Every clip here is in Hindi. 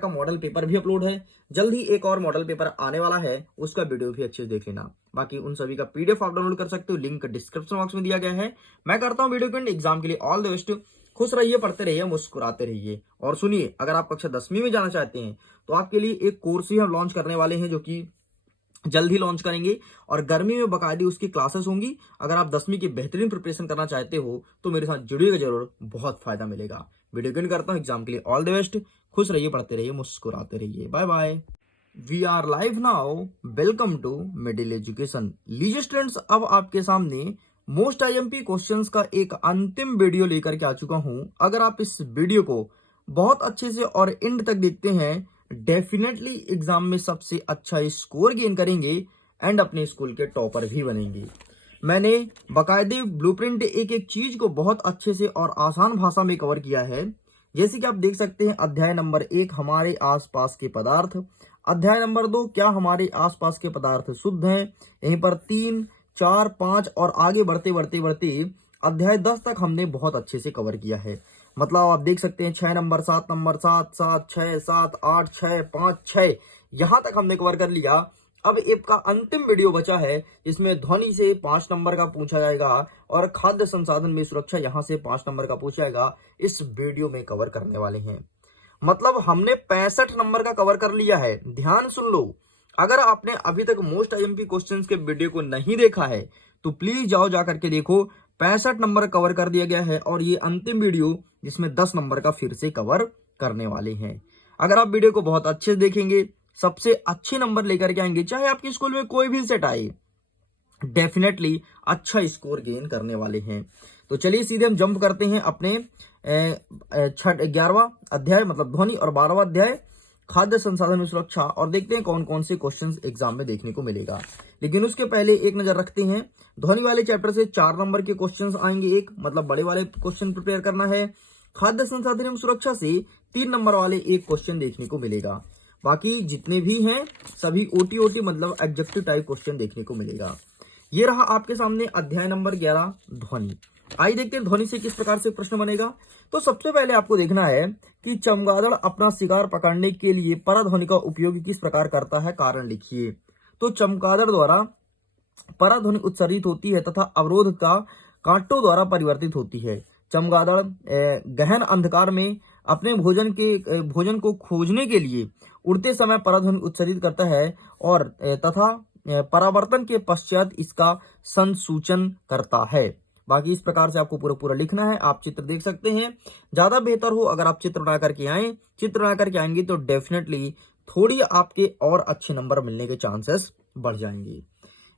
का मॉडल पेपर भी अपलोड है। जल्द ही एक और मॉडल पेपर आने वाला है, उसका वीडियो भी अच्छे से देख लेना। बाकी उन सभी का पीडीएफ आप डाउनलोड कर सकते हो, लिंक डिस्क्रिप्शन बॉक्स में दिया गया है। मैं करता हूँ वीडियो के एग्जाम के लिए ऑल द बेस्ट। खुश रहिए, पढ़ते रहिए, मुस्कुराते रहिए। और सुनिए, अगर आप कक्षा 10वीं में जाना चाहते हैं तो आपके लिए एक कोर्स ही हम लॉन्च करने वाले हैं, जो कि जल्द ही लॉन्च करेंगे और गर्मी में बकायदे उसकी क्लासेस होंगी। अगर आप 10वीं की बेहतरीन प्रिपरेशन करना चाहते हो तो मेरे साथ जुड़िएगा जरूर, बहुत फायदा मिलेगा। वीडियो के करता हूँ एग्जाम के लिए ऑल द बेस्ट। खुश रहिए, पढ़ते रहिए, मुस्कुराते रहिए। Bye bye. We are live now. Welcome to Middle Education. लीजिए स्टूडेंट्स, अब आपके सामने मोस्ट आईएमपी क्वेश्चंस का एक अंतिम वीडियो लेकर के आ चुका हूं। अगर आप इस वीडियो को बहुत अच्छे से और एंड तक देखते हैं, डेफिनेटली एग्जाम में सबसे अच्छा स्कोर गेन करेंगे एंड अपने स्कूल के टॉपर भी बनेंगे। मैंने बाकायदे ब्लूप्रिंट एक एक चीज को बहुत अच्छे से और आसान भाषा में कवर किया है। जैसे कि आप देख सकते हैं, अध्याय नंबर 1 हमारे आसपास के पदार्थ, अध्याय नंबर 2 क्या हमारे आसपास के पदार्थ शुद्ध हैं, यहीं पर 3, 4, 5 और आगे बढ़ते बढ़ते बढ़ते अध्याय 10 तक हमने बहुत अच्छे से कवर किया है। मतलब आप देख सकते हैं 6 नंबर, 7 नंबर, 7, 7, 6, 7, 8, 6, 5, 6 यहां तक हमने कवर कर लिया। अब इसका अंतिम वीडियो बचा है, जिसमें ध्वनि से 5 नंबर का पूछा जाएगा और खाद्य संसाधन में सुरक्षा यहां से 5 नंबर का पूछा जाएगा। इस वीडियो में कवर करने वाले हैं। मतलब हमने 65 नंबर का कवर कर लिया है। ध्यान सुन लो, अगर आपने अभी तक मोस्ट आईएमपी क्वेश्चंस के वीडियो को नहीं देखा है तो प्लीज जाओ जा करके देखो। 65 नंबर कवर कर दिया गया है और ये अंतिम वीडियो जिसमें 10 नंबर का फिर से कवर करने वाले हैं। अगर आप वीडियो को बहुत अच्छे से देखेंगे, सबसे अच्छे नंबर लेकर के आएंगे, चाहे आपके स्कूल में कोई भी सेट आए, डेफिनेटली अच्छा स्कोर गेन करने वाले हैं। तो चलिए सीधे हम जंप करते हैं अपने 11वां अध्याय मतलब ध्वनि और 12वां अध्याय खाद्य संसाधन में सुरक्षा, और देखते हैं कौन कौन से क्वेश्चंस एग्जाम में देखने को मिलेगा। लेकिन उसके पहले एक नजर रखते हैं, ध्वनि वाले चैप्टर से 4 नंबर के क्वेश्चंस आएंगे, एक मतलब बड़े वाले क्वेश्चन प्रिपेयर करना है। खाद्य संसाधन एवं सुरक्षा से 3 नंबर वाले एक क्वेश्चन देखने को मिलेगा। बाकी जितने भी हैं सभी ओटी मतलब एडजेक्टिव टाइप क्वेश्चन देखने को मिलेगा। ये रहा आपके सामने अध्याय नंबर 11 ध्वनि। आइए देखते हैं ध्वनि से किस प्रकार से प्रश्न बनेगा। तो सबसे पहले आपको देखना है कि चमगादड़ अपना शिकार पकड़ने के लिए पराध्वनि का उपयोग किस प्रकार करता है, कारण लिखिए। तो चमगादड़ द्वारा पराध्वनि उत्सर्जित होती है तथा अवरोध का कांटों द्वारा परिवर्तित होती है। चमगादड़ गहन अंधकार में अपने भोजन को खोजने के लिए उड़ते समय पराध्वनि उत्सर्जित करता है और तथा परावर्तन के पश्चात इसका संसूचन करता है। बाकी इस प्रकार से आपको पूरा पूरा लिखना है। आप चित्र देख सकते हैं, ज्यादा बेहतर हो अगर आप चित्र बना करके आए। चित्र बना करके आएंगे तो डेफिनेटली थोड़ी आपके और अच्छे नंबर मिलने के चांसेस बढ़ जाएंगे।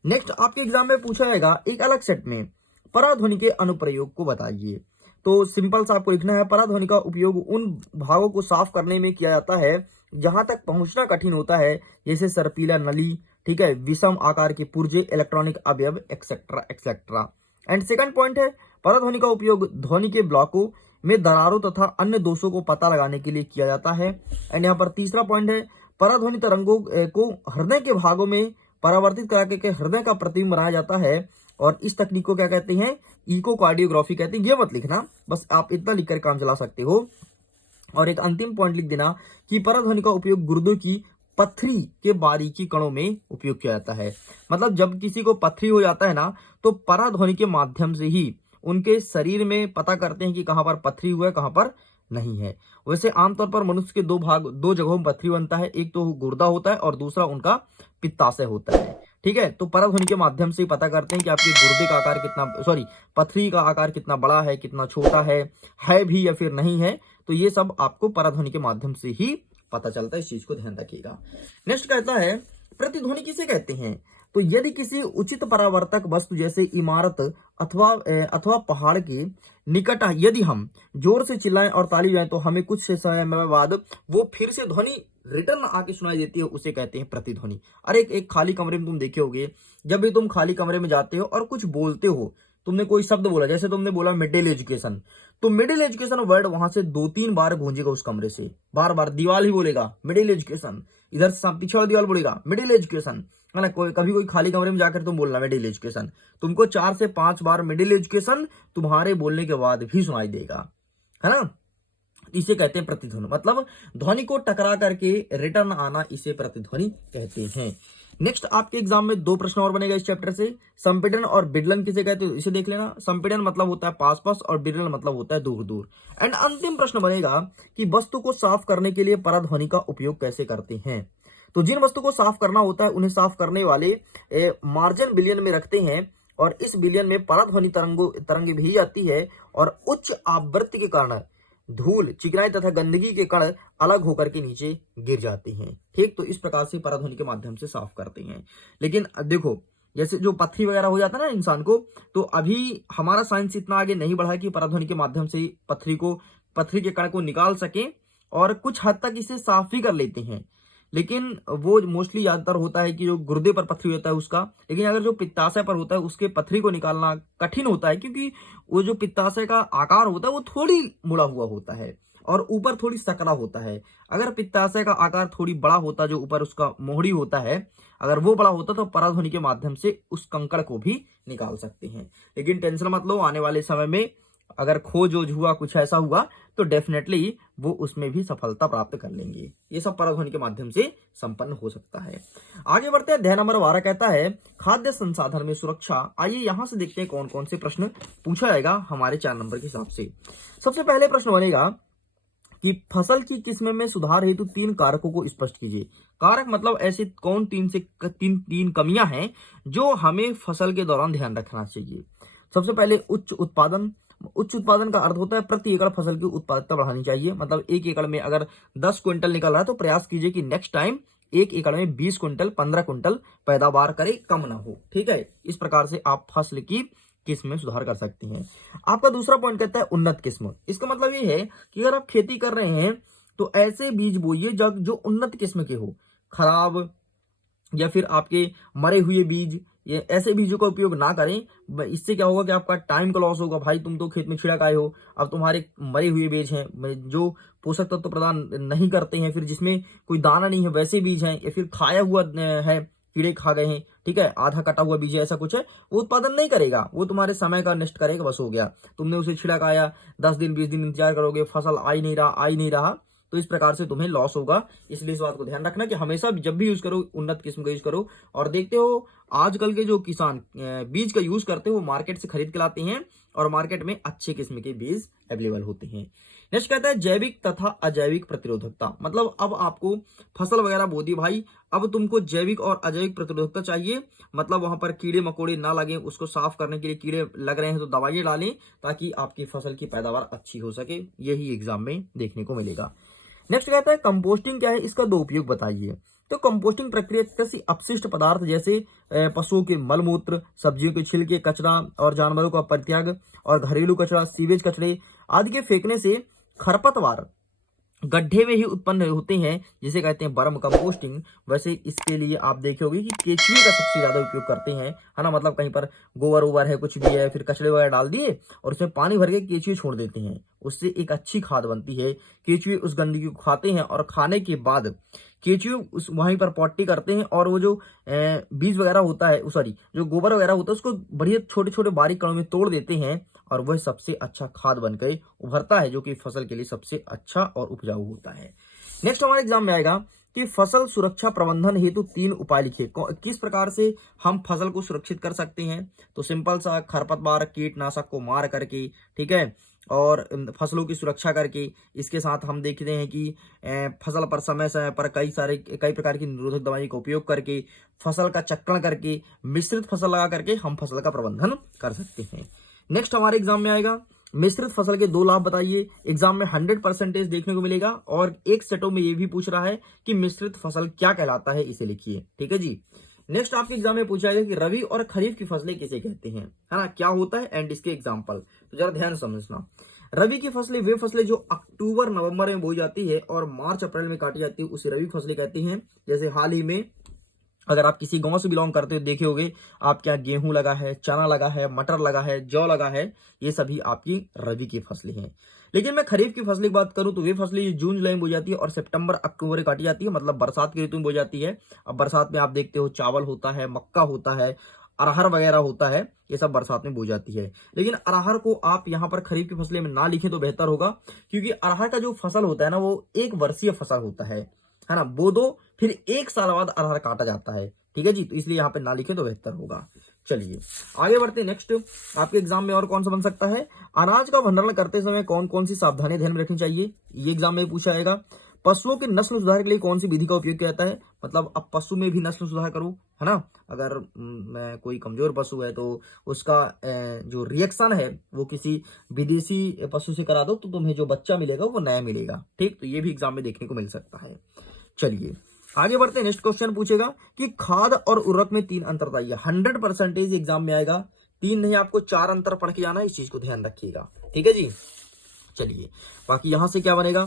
नेक्स्ट आपके एग्जाम में पूछा जाएगा एक अलग सेट में पराध्वनि के अनुप्रयोग को बताइए। तो सिंपल सा आपको लिखना है, पराध्वनि का उपयोग उन भागों को साफ करने में किया जाता है जहां तक पहुंचना कठिन होता है, जैसे सर्पीला नली, ठीक है, विषम आकार के पुर्जे, इलेक्ट्रॉनिक अवयव, etcetera etcetera. And second point है, पराध्वनि का उपयोग ध्वनि के ब्लॉकों में दरारों तथा अन्य दोषों को पता लगाने के लिए किया जाता है। एंड यहाँ पर तीसरा पॉइंट है, पराध्वनि तरंगों को हृदय के भागों में परावर्तित करा के हृदय का प्रतिबिंब बनाया जाता है और इस तकनीक को क्या कहते हैं, इकोकार्डियोग्राफी कहते हैं। ये मत लिखना, बस आप इतना लिखकर काम चला सकते हो। और एक अंतिम पॉइंट लिख देना कि पराध्वनि का उपयोग गुर्दों की पथरी के बारीकी कणों में उपयोग किया जाता है। मतलब जब किसी को पथरी हो जाता है ना, तो पराध्वनि के माध्यम से ही उनके शरीर में पता करते हैं कि कहां पर पथरी हुआ है, कहां पर नहीं है। वैसे आमतौर पर मनुष्य के दो जगहों में पथरी बनता है, एक तो गुर्दा होता है और दूसरा उनका पित्ताशय होता है। ठीक है, तो पराध्वनि के माध्यम से ही पता करते हैं कि आपके गुर्दे का आकार कितना, पथरी का आकार कितना बड़ा है, कितना छोटा है भी या फिर नहीं है। तो ये सब आपको पराध्वनि के माध्यम से ही पता चलता है, इस चीज को ध्यान रखिएगा। नेक्स्ट कहता है, प्रतिध्वनि किसे कहते हैं। तो यदि किसी उचित परावर्तक वस्तु जैसे इमारत अथवा पहाड़ के निकट यदि हम जोर से चिल्लाएं और ताली बजाएं तो हमें कुछ समय बाद वो फिर से ध्वनि रिटर्न आके सुनाई देती है, उसे कहते हैं प्रतिध्वनि। अरे एक खाली कमरे में तुम देखे होगे, जब भी तुम खाली कमरे में जाते हो और कुछ बोलते हो, तुमने कोई शब्द बोला, जैसे तुमने बोला मिडिल एजुकेशन, तो मिडिल एजुकेशन वर्ड वहां से 2-3 बार गूंजेगा उस कमरे से, बार बार दीवार ही बोलेगा मिडिल एजुकेशन, इधर से पीछे वाला दीवार बोलेगा मिडिल एजुकेशन, है ना। कभी कोई खाली कमरे में जाकर तुम बोलना मिडिल एजुकेशन, तुमको 4 से 5 बार मिडिल एजुकेशन तुम्हारे बोलने के बाद भी सुनाई देगा, है ना। इसे कहते हैं प्रतिध्वनि, मतलब ध्वनि को टकरा करके रिटर्न आना, इसे प्रतिध्वनि कहते हैं। नेक्स्ट आपके एग्जाम में 2 प्रश्न और बनेगा इस चैप्टर से। संपीड़न और विदलन किसे कहते हैं, इसे देख लेना। संपीड़न मतलब होता है पास पास और विदलन मतलब होता है दूर दूर। एंड अंतिम प्रश्न बनेगा कि वस्तु को साफ करने के लिए पराध्वनि का उपयोग कैसे करते हैं। तो जिन वस्तु को साफ करना होता है उन्हें साफ करने वाले मार्जिन बिलियन में रखते हैं और इस बिलियन में पराध्वनि तरंग भेजी जाती है और उच्च आवृत्ति के कारण धूल, चिकनाई तथा गंदगी के कण अलग होकर के नीचे गिर जाते हैं। ठीक, तो इस प्रकार से पराध्वनि के माध्यम से साफ करते हैं। लेकिन देखो, जैसे जो पथरी वगैरह हो जाता है ना इंसान को, तो अभी हमारा साइंस इतना आगे नहीं बढ़ा कि पराध्वनि के माध्यम से पथरी के कण को निकाल सके, और कुछ हद तक इसे साफ भी कर लेते हैं। लेकिन वो मोस्टली ज्यादातर होता है कि जो गुर्दे पर पथरी होता है उसका, लेकिन अगर जो पित्ताशय पर होता है उसके पथरी को निकालना कठिन होता है, क्योंकि वो जो पित्ताशय का आकार होता है वो थोड़ी मुड़ा हुआ होता है और ऊपर थोड़ी सकरा होता है। अगर पित्ताशय का आकार थोड़ी बड़ा होता, जो ऊपर उसका मोहड़ी होता है, अगर वो बड़ा होता तो पराध्वनि के माध्यम से उस कंकड़ को भी निकाल सकते हैं। लेकिन टेंशन मत लो, आने वाले समय में अगर खोज वोज हुआ, कुछ ऐसा हुआ, तो डेफिनेटली वो उसमें भी सफलता प्राप्त कर लेंगे। ये सब पराध्वनि के माध्यम से संपन्न हो सकता है। आगे बढ़ते हैं। अध्याय नंबर 12 कहता है खाद्य संसाधन में सुरक्षा। आइए यहां से देखते हैं कौन कौन से प्रश्न पूछा जाएगा हमारे 4 नंबर के हिसाब से। सबसे पहले प्रश्न बनेगा कि फसल की किस्म में सुधार हेतु 3 कारकों को स्पष्ट कीजिए। कारक मतलब ऐसे कौन तीन कमियां हैं जो हमें फसल के दौरान ध्यान रखना चाहिए। सबसे पहले उच्च उत्पादन। उच्च उत्पादन का अर्थ होता है प्रति एकड़ फसल की उत्पादकता बढ़ानी चाहिए। मतलब 1 एकड़ में अगर 10 क्विंटल निकल रहा है तो प्रयास कीजिए कि नेक्स्ट टाइम 1 एकड़ में 20 क्विंटल 15 क्विंटल पैदावार करे, कम ना हो। ठीक है, इस प्रकार से आप फसल की किस्म में सुधार कर सकते हैं। आपका दूसरा पॉइंट कहता है उन्नत किस्म। इसका मतलब ये है कि अगर आप खेती कर रहे हैं तो ऐसे बीज बोइए जो उन्नत किस्म के हो। खराब या फिर आपके मरे हुए बीज, ये ऐसे बीजों का उपयोग ना करें। इससे क्या होगा कि आपका टाइम का लॉस होगा। भाई तुम तो खेत में छिड़क आए हो, अब तुम्हारे मरे हुए बीज हैं जो पोषक तत्व प्रदान नहीं करते हैं, फिर जिसमें कोई दाना नहीं है, वैसे बीज हैं, या फिर खाया हुआ है, कीड़े खा गए हैं, ठीक है, आधा कटा हुआ बीज है, ऐसा कुछ है, वो उत्पादन नहीं करेगा, वो तुम्हारे समय का नष्ट करेगा, बस हो गया। तुमने उसे छिड़क आया, 10 दिन 20 दिन इंतजार करोगे, फसल आ ही नहीं रहा, तो इस प्रकार से तुम्हें लॉस होगा। इसलिए इस बात को ध्यान रखना कि हमेशा जब भी यूज करो उन्नत किस्म का यूज करो। और देखते हो आजकल के जो किसान बीज का यूज करते हो वो मार्केट से खरीद के लाते हैं और मार्केट में अच्छे किस्म के बीज अवेलेबल होते हैं। नेक्स्ट कहता है जैविक तथा अजैविक प्रतिरोधकता। मतलब अब आपको फसल वगैरह बो दी भाई, अब तुमको जैविक और अजैविक प्रतिरोधकता चाहिए। मतलब वहां पर कीड़े मकोड़े ना लगे, उसको साफ करने के लिए कीड़े लग रहे हैं तो दवाइयां डालें ताकि आपकी फसल की पैदावार अच्छी हो सके। यही एग्जाम में देखने को मिलेगा। नेक्स्ट कहता है कंपोस्टिंग क्या है, इसका 2 उपयोग बताइए। तो कंपोस्टिंग प्रक्रिया कृषि अपशिष्ट पदार्थ जैसे पशुओं के मलमूत्र, सब्जियों के छिलके, कचरा और जानवरों का परित्याग और घरेलू कचरा, सीवेज कचरे आदि के फेंकने से खरपतवार गड्ढे में ही उत्पन्न होते हैं, जिसे कहते हैं वर्म कंपोस्टिंग। वैसे इसके लिए आप देखे होंगे कि केचुए का सबसे ज्यादा उपयोग करते हैं, है ना। मतलब कहीं पर गोबर ओबर है, कुछ भी है, फिर कचरे वगैरह डाल दिए और उसमें पानी भर के केचुए छोड़ देते हैं, उससे एक अच्छी खाद बनती है। केचुए उस गंदगी को खाते हैं और खाने के बाद केचुए उस वहीं पर पॉटी करते हैं और वो जो बीज वगैरह होता है, सॉरी जो गोबर वगैरह होता है, उसको बढ़िया छोटे छोटे बारीक कणों में तोड़ देते हैं और वह सबसे अच्छा खाद बनकर उभरता है, जो कि फसल के लिए सबसे अच्छा और उपजाऊ होता है। नेक्स्ट हमारे एग्जाम में आएगा कि फसल सुरक्षा प्रबंधन हेतु 3 उपाय लिखिए। किस प्रकार से हम फसल को सुरक्षित कर सकते हैं। तो सिंपल सा, खरपतवार कीटनाशक को मार करके, ठीक है, और फसलों की सुरक्षा करके। इसके साथ हम देखते हैं कि फसल पर समय समय पर कई प्रकार की निरोधक दवाई का उपयोग करके, फसल का चक्रण करके, मिश्रित फसल लगा करके हम फसल का प्रबंधन कर सकते हैं। नेक्स्ट हमारे एग्जाम में आएगा मिश्रित फसल के 2 लाभ बताइए। एग्जाम में 100% देखने को मिलेगा और एक सेटों में ये भी पूछ रहा है कि मिश्रित फसल क्या कहलाता है, इसे लिखिए। ठीक है जी। नेक्स्ट आपके एग्जाम में पूछा जाएगा कि रबी और खरीफ की फसलें किसे कहते हैं, है ना, क्या होता है एंड इसके एग्जाम्पल। तो जरा ध्यान समझना। रबी की फसलें वे फसलें जो अक्टूबर नवंबर में बोई जाती है और मार्च अप्रैल में काटी जाती है, उसे रबी फसलें कहती हैं। जैसे हाल ही में अगर आप किसी गांव से बिलोंग करते हो, देखे होगे आपके यहाँ गेहूं लगा है, चना लगा है, मटर लगा है, जौ लगा है, ये सभी आपकी रबी की फसलें हैं। लेकिन मैं खरीफ की फसलें की बात करूं तो वे फसलें जून जुलाई में बोई जाती है और सितंबर अक्टूबर में काटी जाती है, मतलब बरसात की ऋतु में बोई जाती है। अब बरसात में आप देखते हो चावल होता है, मक्का होता है, अरहर वगैरह होता है, ये सब बरसात में बो जाती है। लेकिन अरहर को आप यहाँ पर खरीफ की फसलें में ना लिखें तो बेहतर होगा, क्योंकि अरहर का जो फसल होता है ना वो एक वर्षीय फसल होता है ना, बो दो फिर 1 साल बाद अरहर काटा जाता है। ठीक है जी, तो इसलिए यहाँ पे ना लिखें तो बेहतर होगा। चलिए आगे बढ़ते हैं। नेक्स्ट आपके एग्जाम में और कौन सा बन सकता है, अनाज का भंडारण करते समय कौन कौन सी सावधानियां ध्यान में रखनी चाहिए, ये एग्जाम में पूछा जाएगा। पशुओं के नस्ल सुधार के लिए कौन सी विधि का उपयोग किया जाता है, मतलब अब पशु में भी नस्ल सुधार करो, है ना। अगर मैं कोई कमजोर पशु है तो उसका जो रिएक्शन है वो किसी विदेशी पशु से करा दो तो तुम्हें जो बच्चा मिलेगा वो नया मिलेगा। ठीक, तो ये भी एग्जाम में देखने को मिल सकता है। चलिए आगे बढ़ते हैं। नेक्स्ट क्वेश्चन पूछेगा कि खाद और उर्वरक में 3 अंतर बताइए। 100% एग्जाम में आएगा, 3 नहीं आपको 4 अंतर पढ़ के आना है, इस चीज को ध्यान रखिएगा। ठीक है जी, चलिए बाकी यहां से क्या बनेगा,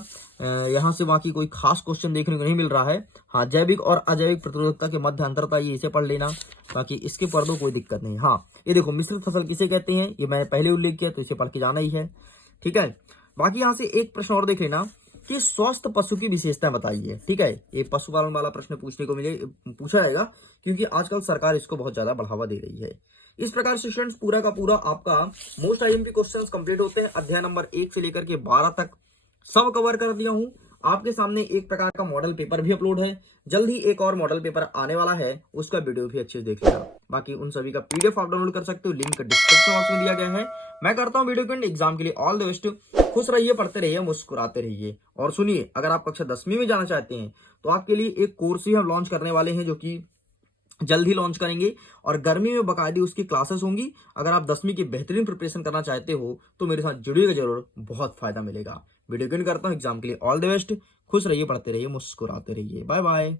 यहां से बाकी कोई खास क्वेश्चन देखने को नहीं मिल रहा है। हाँ, जैविक और अजैविक प्रतिरोधकता के मध्य अंतर बताइए, इसे पढ़ लेना, बाकी इसके पढ़ दो कोई दिक्कत नहीं। हाँ, ये देखो मिश्रित फसल किसे कहते हैं, ये मैंने पहले उल्लेख किया, तो इसे पढ़ के जाना ही है। ठीक है, बाकी यहां से एक प्रश्न और देख लेना कि स्वस्थ पशु की विशेषताएं बताइए। ठीक है, ये पशुपालन वाला प्रश्न पूछने को पूछा जाएगा, क्योंकि आजकल सरकार इसको बहुत ज्यादा बढ़ावा दे रही है। इस प्रकार से स्टूडेंट्स पूरा का पूरा आपका मोस्ट आईएमपी क्वेश्चंस कंप्लीट होते हैं। अध्याय नंबर 1 से लेकर के 12 तक सब कवर कर दिया हूं। आपके सामने एक प्रकार का मॉडल पेपर भी अपलोड है, जल्द ही एक और मॉडल पेपर आने वाला है, उसका वीडियो भी अच्छे से देख लेना। बाकी उन सभी का पीडीएफ आप डाउनलोड कर सकते हो, लिंक डिस्क्रिप्शन बॉक्स में दिया गया है। मैं करता हूं वीडियो के एग्जाम के लिए ऑल द बेस्ट। खुश रहिए, पढ़ते रहिए, मुस्कुराते रहिए। और सुनिए, अगर आप कक्षा 10वीं में जाना चाहते हैं तो आपके लिए एक कोर्स भी हम लॉन्च करने वाले हैं, जो कि जल्द ही लॉन्च करेंगे, और गर्मी में बकायदे उसकी क्लासेस होंगी। अगर आप 10वीं की बेहतरीन प्रिपरेशन करना चाहते हो तो मेरे साथ जुड़िएगा जरूर, बहुत फायदा मिलेगा। वीडियो करता हूं एग्जाम के लिए ऑल द बेस्ट। खुश रहिए, पढ़ते रहिए, मुस्कुराते रहिए। Bye bye.